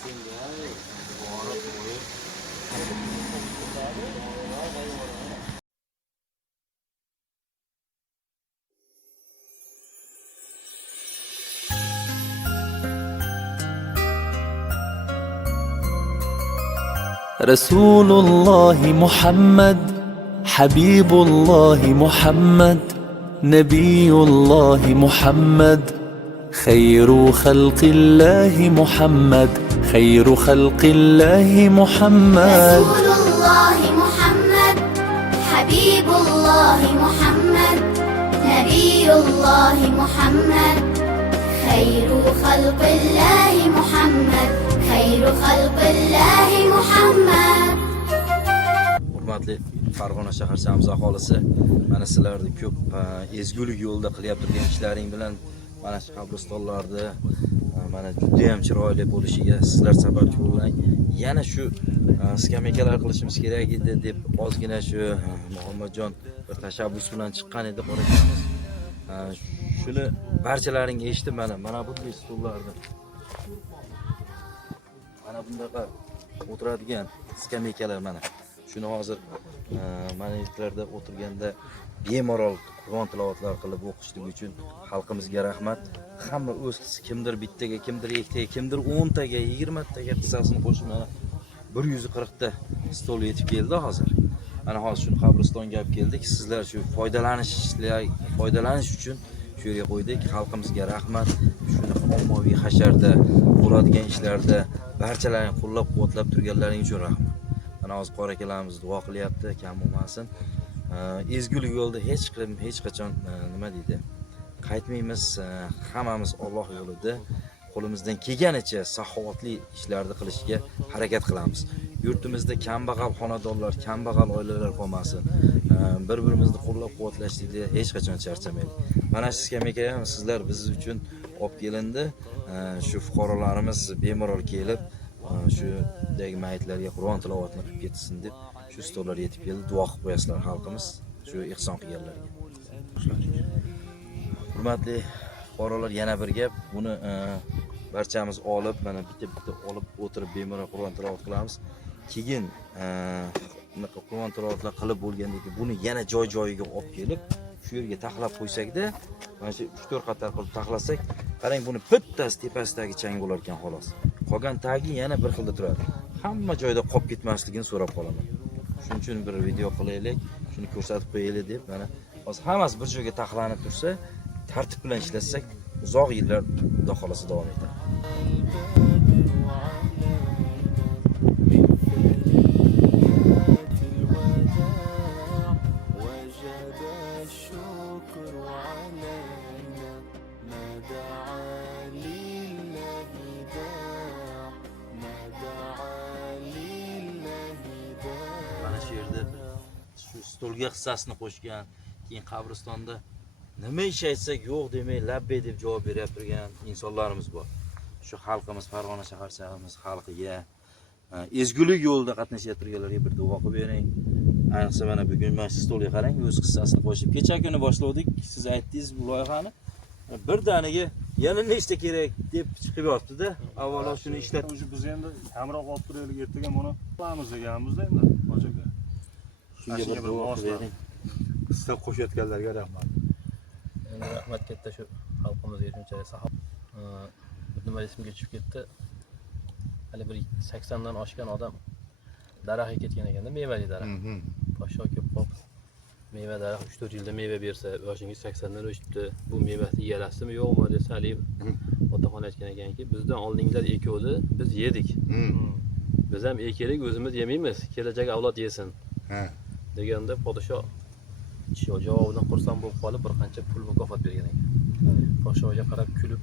رسول الله محمد حبيب الله محمد نبي الله محمد خير خلق الله محمد خير خلق الله محمد رسول الله محمد حبيب الله محمد نبي الله محمد خير خلق الله محمد خير خلق الله محمد. Hurmatli Farg'ona shaharchamiz aholisi, mana sizlarni ko'p ezgulik yo'lda qilyapti turgan ishlaring bilan mana shu qabristonlarda mana juda ham chiroyli bo'lishiga sizlar sababchi bo'lang. Yana shu skameykalar qilishimiz kerak edi deb ozgina shu Muhammadjon bir tashabbus bilan chiqqan edi qo'raqamiz. Shuni barchalaring eshitib mana bunday stullarni mana bundaqa o'tiradigan skameykalar mana shuni hozir manaviyatlarda o'tirganda bemalol Qur'on tilovatlar qilib o'qishlik uchun xalqimizga rahmat. Hamma o'z kimdir bittaga, kimdir ikkitaga, kimdir 10 taga, 20 taga hissasini qo'shib mana 140 ta stol yetib keldi hozir. Mana hozir shuni qabristonga olib keldik. Sizlar shu foydalanish uchun shu yerga qo'ydik. Xalqimizga rahmat. Shuni ommaviy hasharda bo'ladigan ishlarda barchalaring qo'llab-quvvatlab turganlaring uchun rahmat. Mana hozir qora akalarimiz duo qilyapti, kam bo'lmasin. Ezgulik yo'lda hech qachon nima deydi? Qaytmaymiz. Hammamiz Alloh yo'lida qo'limizdan kelganicha saxovatli ishlarni qilishga harakat qilamiz. Yurtimizda kambag'al xonadonlar, kambag'al oilalar qolmasin. Bir-birimizni qo'llab-quvvatlashlikda hech qachon charchamaylik. Mana shu skameyka ham sizlar biz uchun olib kelindi. Shu fuqarolarimiz bemalol kelib shu dagi mayitlarga Qur'on tilovatini qilib ketsin deb shu stollar yetib keldi. Duo qilib qo'yasizlar xalqimiz shu ehson qilganlarga. Hurmatli fuqarolar, yana bir gap, buni barchamiz olib, mana bitta olib o'tirib bemalol Qur'on tilovat qilamiz. Keyin bunaqa Qur'on tilovatlar qilib bo'lgandan keyin buni yana joy-joyiga olib kelib shu yerga taxlab qo'ysakda, mana shu 3-4 qator qilib taxlasak, qarang buni bittasi tepasidagi chang bo'lar ekan xolos. Qolgan tagi yana bir xilda turadi. Hamma joyda qolib ketmasligini so'rab qolaman. Shuning uchun bir video qilaylik, shuni ko'rsatib qo'yaylik deb mana hozir hammasi bir joyga taxlanib tursa, tartib bilan ishlatsak, uzoq yillar xudo xolasa davom etadi. Shu yerda shu stolga hissasini qo'shgan, keyin qabristonda nima ish aytsak yo'q demay labbay deb javob berib turgan insonlarimiz bor. Shu xalqimiz, Farg'ona shaharchamiz xalqiga ezgulik yo'lida qatnashib turganlarga bir duo qilib bering. Ayniqsa mana bugun mana shu stolga qarang, o'z hissasini qo'shib. Kecha kuni boshladik, siz aytdingiz bu loyihani. Bir daniga yana nechta kerak deb chiqib yotdi-da. Avvalo shuni ishlat. Biz endi kamroq olib turaylik, ertaga buni qilamiz deganmiz-da endi. Hojaga. Shunga bir duo bering. Sizlar qo'shayotganlarga rahmat. Rahmat katta shu xalqimizga shunchalik sahab. Nima ismga tushib ketdi. Hali bir 80 dan oshgan odam daraxtga ketgan ekanda, mevali daraxt. Poshsho ko'p qolib. Meva daraxt 3-4 yilda meva bersa, yoshingiz 80 dan o'tibdi. Bu mevasi yarasimi yo'qmi desa, hali otaxon aytgan ekanki, bizdan oldinglar ekuvdi, biz yedik. Biz ham ekaylik, o'zimiz yemaymiz, kelajak avlod yesin. Deganda podsho javobidan xursand bo'lib qolib, bir qancha pul mukofot bergan ekan. Podshoga qarab kulib,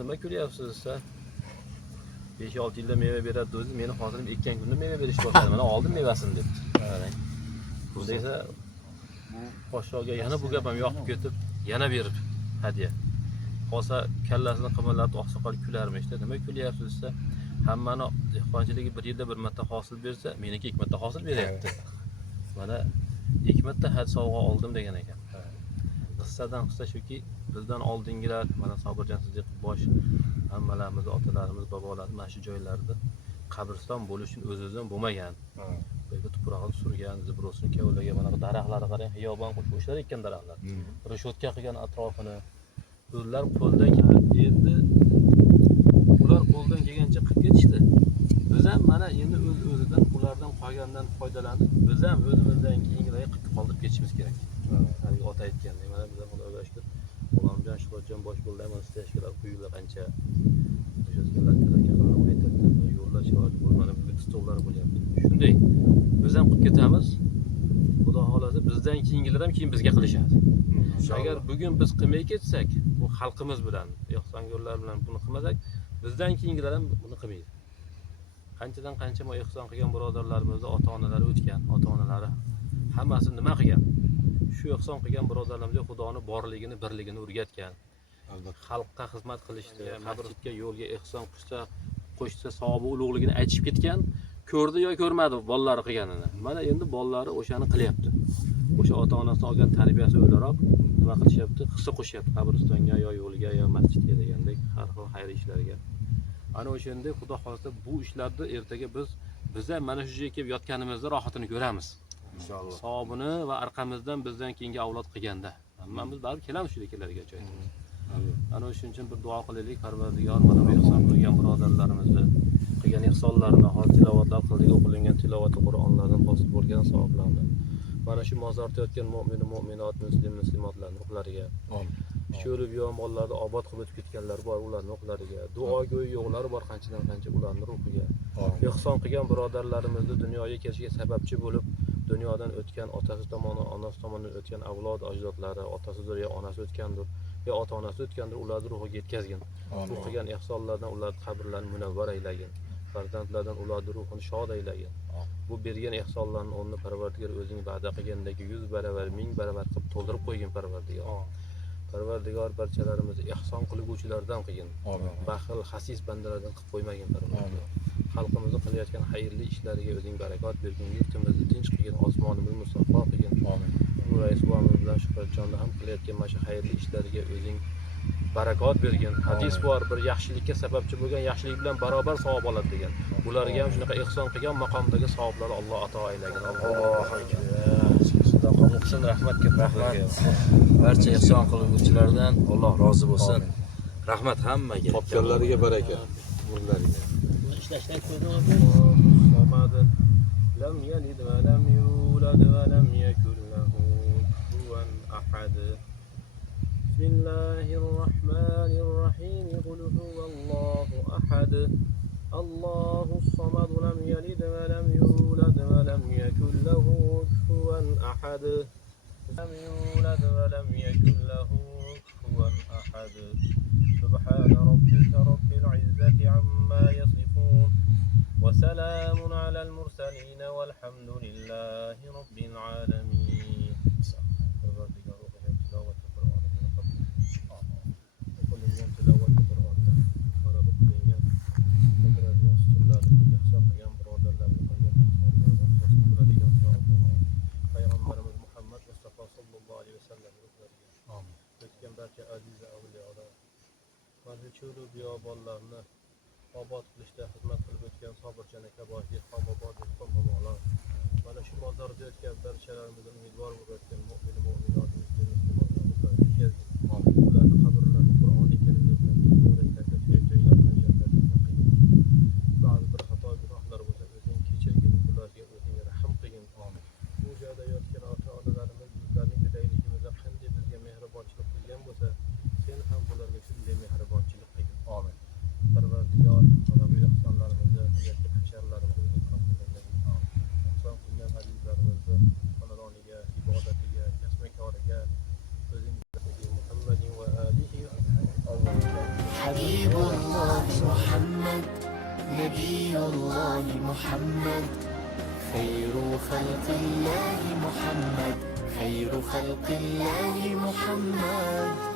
nima kulyapsiz desa, 5-6 yilda meva beradi o'zi, meni hozir ekkan kunda meva berishni boshladi. Mana oldim mevasini deb. Bunda esa bu podshoga yana bu gap ham yoqib ketib, yana berib hadiya. Qolsa kallasini qimirlatib oqsoqol kularmish. Nima kulyapsiz desa, hammani dehqonchiligi bir yilda bir marta hosil bersa, meniki 2 marta hosil beryapti. Mana 2 marta had sovg'a oldim degan ekan. qissadan qissa shuki, bizdan oldingilar mana Sobirjon Siddiqov bosh hammalarimiz, otalarimiz, bobolarimiz mana shu joylarda qabriston bo'lish uchun o'z-o'zidan bo'lmagan. Bu yerga tuproqni surgan, zibrosini kavlagan, mana bu daraxtlarga qarang, xiyobon qilib o'shlar ekkan daraxtlar. Rishotka qilgan atrofini. Ular qo'ldan endi ular qo'ldan kelgancha qilib ketishdi. Biz ham mana endi o'z-o'zidan ulardan qolgandan foydalanib, biz ham o'zimizdan keyingilarga qilib qoldirib ketishimiz kerak. Haligi ota aytgandek, mana bizlar Xudoga shukr, G'ulomjon, Shuhratjon bosh bo'ldi, mana steshkalar quyilib qancha. O'shalarga qarab aytadi, yo'llar chiroyli bo'lmadi, bu stollar bo'lyapti. Shunday biz ham qilib ketamiz. Xudo xolasa bizdan keyingilar ham keyin bizga qilishadi. Agar bugun biz qilmay ketsak, bu xalqimiz bilan, ehsongo'rlar bilan buni qilmasak, bizdan keyingilar ham buni qilmaydi. Qanchadan qancha ehson qilgan birodarlarimizning ota-onalari o'tgan, ota-onalari hammasi nima qilgan? Shu ehson qilgan birodarlarimizga Xudoning borligini, birligini o'rgatgan. Xalqqa xizmat qilishni, masjidga, yo'lga ehson qo'shsa savobi ulug'ligini aytib ketgan. Ko'rdi yo ko'rmadi bolalari qilganini. Mana endi bolalari o'shani qilyapti. O'sha ota-onasi olgan tarbiyasi o'laroq nima qilishyapti? Hissa qo'shyapti qabristonga yo yo'lga yo masjidga degandek har xil xayr ishlarga. Ana o'shanda Xudo xolasa bu ishlarda ertaga biz ham mana shu yerga kelib yotganimizda rohatini ko'ramiz. Inshaalloh. Savobini va orqamizdan bizdan keyingi avlod qilganda hammamiz baribir kelamiz shu yerlarga joyga. Ana o'shuning uchun bir duo qilaylik, Parvardigor mana bu ehson qilgan birodarlarimizni qilgan ehsonlarini, hol tilovatlar qildik, o'qilingan tilovat Qur'onlardan hosil bo'lgan savoblarni mana shu mozorda yotgan mu'min, mu'minot, muslimotlarning ruhlariga, sho'lib yon bolalarni obod qilib o'tib ketganlar bor, ularning ruhlariga, duogo'y yo'qlari bor qanchadan qancha ularning ruhiga, ehson qilgan birodarlarimizni dunyoga kelishiga sababchi bo'lib, dunyodan o'tgan otasi tomonidan, onasi tomonidan o'tgan avlod ajdodlari, otasidir yo onasi o'tgandir, yo ota-onasi o'tgandir, ularning ruhiga yetkazgin. Bu qilgan ehsonlardan ularning qabrlarini munavvar aylagin. Farzandlardan ularning ruhini shod aylagin. Bu bergan ehsonlarning o'rnini Parvardigor o'zing va'da qilgandagi 100 baravar, 1000 baravar qilib to'ldirib qo'ygin Parvardigor. Parvardigor barchalarimizni ehson qiluvchilardan qilgin. Baxil, xasis bandalardan qilib qo'ymagin Parvardigor. Xalqimizni qilayotgan xayrli ishlariga o'zing barakot bergin, yurtimizni tinch qilgin, osmonimizni musaffo qilgin. Amin. Rais bobomiz bilan Shuhratjonda ham qilayotgan mana shu xayrli ishlariga o'zing barakot bergin. Hadis bor, bir yaxshilikka sababchi bo'lgan yaxshilik bilan barobar savob oladi degan. Ularga ham shunaqa ehson qilgan maqomdagi savoblarni Alloh ato aylagin. Alloh akbar. Sizdan qabul qilsin, rahmat rahmat. Barcha ehson qiluvchilardan Alloh rozi bo'lsin. Rahmat hammaga. Topganlariga baraka. Umrlariga. Ishlashdan ko'zimiz somadi. Lam yalid va lam yulad va lam yakul lahu kufuwan ahad. Bismillahir rahmanir rahim. Qul huvallohu ahad. Allohus samad. Lam yalid va lam yulad va lam yakul lahu kufuwan ahad. Lam yulad va lam yakul lahu kufuwan ahad. Subhana rabbika rabbil izzati amma yasifun. وسلام على المرسلين والحمد لله رب العالمين. Obod qilishda xizmat qilib o'tgan Sobirjon aka bosh dehqon bobo, dehqon bobolar, mana shu mozorda o'tgan barchalarimizga umidvor bo'lib o'tgan mu'min, mu'minot, muslimonlar, ularning qabrlarini Qur'oni Karimda joylaridan jannatga qilgin. Ba'zi bir xato gunohlar bo'lsa o'zing kechirgin, ularga o'zing rahim qilgin. Bu joyda yotgan ota-onalarimiz bizlarning go'dayligimizda qanday bizga mehribonchilik qilgan bo'lsa, sen ham bularga shunday mehribonchilik qilgin. Amin. Parvardigor, mana bu ehsonlarimizni, yoki hasharlarimizni ehson qilgan azizlarimizni xonadoniga, ibodatiga, kasb-koriga o'zing Muhammadin va alihi Habibulloh Muhammad, Nabiyulloh Muhammad, khayru khalqillah Muhammad, khayru khalqillah Muhammad.